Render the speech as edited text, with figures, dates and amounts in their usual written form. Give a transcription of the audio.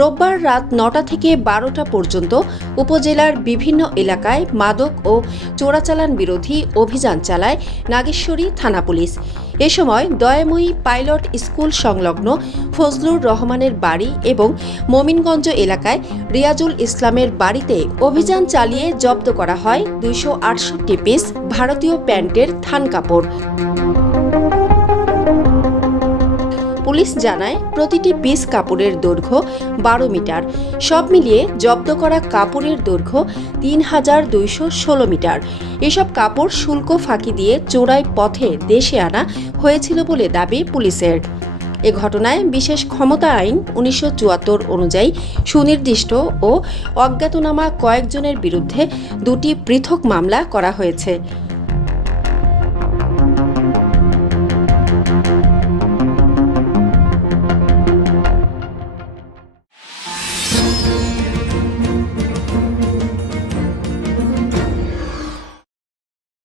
রোববার রাত ৯টা থেকে ১২টা পর্যন্ত উপজেলার বিভিন্ন এলাকায় মাদক ও চোরাচালান বিরোধী অভিযান চালায় নাগেশ্বরী থানা পুলিশ। এ সময় দয়াময়ী পাইলট স্কুল সংলগ্ন ফজলুর রহমানের বাড়ি এবং মমিনগঞ্জ এলাকায় রিয়াজুল ইসলামের বাড়িতে অভিযান চালিয়ে জব্দ করা হয় ২৬৮ পিস ভারতীয় প্যান্টের থান কাপড়। পুলিশ জানায়, প্রতিটি পিস কাপড়ের দৈর্ঘ্য ১২ মিটার। সব মিলিয়ে জব্দ করা কাপড়ের দৈর্ঘ্য ৩,২১৬ মিটার। এসব কাপড় শুল্ক ফাঁকি দিয়ে চোরাই পথে দেশে আনা হয়েছিল বলে দাবি পুলিশের। এ ঘটনায় বিশেষ ক্ষমতা আইন ১৯৭৪ অনুযায়ী সুনির্দিষ্ট ও অজ্ঞাতনামা কয়েকজনের বিরুদ্ধে ২টি পৃথক মামলা করা হয়েছে।